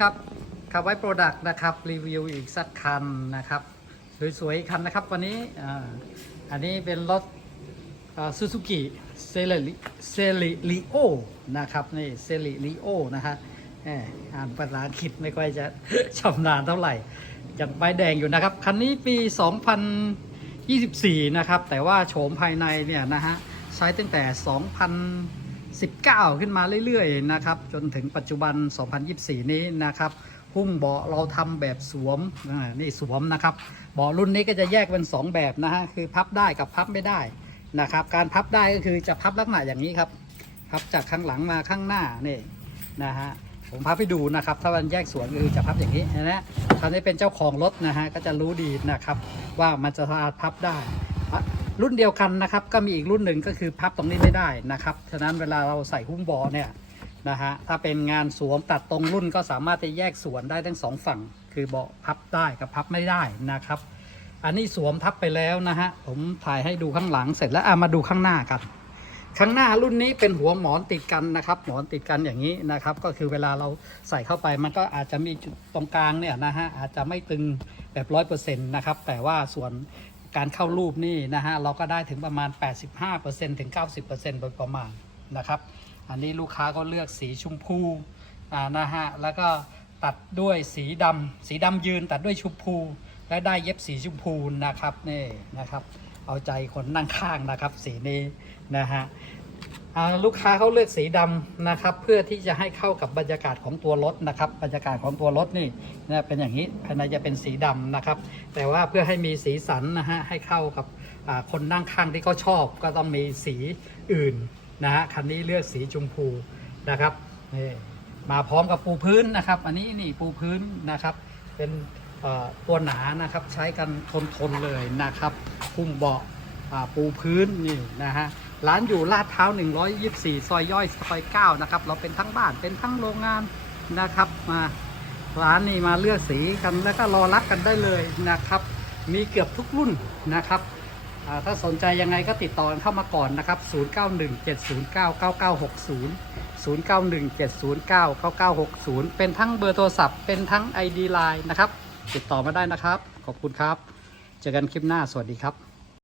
ครับขับไว้โปรดักต์นะครับ รีวิวอีกสักคันนะครับ สวยๆคันนะครับวันนี้อันนี้เป็นรถซูซูกิเซเลเซลิลิโอนะครับนี่เซลิลิโอนะฮะอ่านภาษาอังกฤษไม่ค่อยจะชำนาญเท่าไหร่ยังใบแดงอยู่นะครับ คันนี้ปี 2024 นะครับ แต่ว่าโฉมภายในเนี่ยนะฮะ ใช้ตั้งแต่ 19 ขึ้นมาเรื่อยๆนะครับจนถึงปัจจุบัน 2024 นี้นะครับหุ้มเบาะเราทำแบบสวมนี่สวมนะครับเบาะรุ่นนี้ก็จะแยกเป็น 2 แบบนะฮะคือพับได้กับพับไม่ได้นะครับการพับได้ก็คือจะพับลักษณะอย่างนี้ครับพับจากข้างหลังมาข้างหน้านี่นะฮะผมพับให้ดูนะครับ ถ้ามันแยกสวนก็คือจะพับอย่างนี้นะฮะคราวนี้เป็นเจ้าของรถนะฮะก็จะรู้ดีนะครับ ว่ามันจะสามารถพับได้ รุ่นเดียวกันนะครับ ก็มีอีกรุ่นหนึ่งก็คือพับตรงนี้ไม่ได้นะครับ ฉะนั้นเวลาเราใส่หุ้มเบาเนี่ยนะฮะ ถ้าเป็นงานสวมตัดตรงรุ่นก็สามารถจะแยกส่วนได้ทั้งสองฝั่ง คือเบาะพับได้กับพับไม่ได้นะครับ อันนี้สวมทับไปแล้วนะฮะ ผมถ่ายให้ดูข้างหลังเสร็จแล้วอะมาดูข้างหน้ากัน ข้างหน้ารุ่นนี้เป็นหัวหมอนติดกันนะครับ หมอนติดกันอย่างนี้นะครับ ก็คือเวลาเราใส่เข้าไปมันก็อาจจะมีจุดตรงกลางเนี่ยนะฮะอาจจะไม่ตึงแบบร้อยเปอร์เซ็นต์นะครับ แต่ว่าส่วน การเข้ารูปนี่นะฮะเราก็ได้ถึงประมาณ 85%ถึง 90%โดยประมาณนะครับ อันนี้ลูกค้าก็เลือกสีชมพูนะฮะแล้วก็ตัดด้วยสีดำสีดำยืนตัดด้วยชมพู และได้เย็บสีชมพูนะครับนี่นะครับ เอาใจคนนั่งข้างนะครับ สีนี้นะฮะ ลูกค้าเขาเลือกสีดำนะครับ เพื่อที่จะให้เข้ากับบรรยากาศของตัวรถนะครับ บรรยากาศของตัวรถนี่นะเป็นอย่างนี้ภายในจะเป็นสีดำนะครับ แต่ว่าเพื่อให้มีสีสันนะฮะให้เข้ากับคนนั่งข้างที่เขาชอบ ก็ต้องมีสีอื่นนะฮะคันนี้เลือกสีชมพูนะครับนี่มาพร้อมกับปูพื้นนะครับ อันนี้นี่ปูพื้นนะครับ เป็นตัวหนานะครับใช้กันทนทนๆเลยนะครับหุ้มเบาะอ่าปูพื้นนี่นะฮะ ร้านอยู่ลาดเท้า 124 ซอยย่อยซอย9นะครับ เราเป็นทั้งบ้านเป็นทั้งโรงงานนะครับ มาร้านนี่มาเลือกสีกันแล้วก็รอรับกันได้เลยนะครับ มีเกือบทุกรุ่นนะครับถ้าสนใจยังไงก็ติดต่อเข้ามาก่อนนะครับ 0917099960เป็นทั้งเบอร์โทรศัพท์เป็นทั้ง ID Line นะครับ ติดต่อมาได้นะครับ ขอบคุณครับ เจอกันคลิปหน้า สวัสดีครับ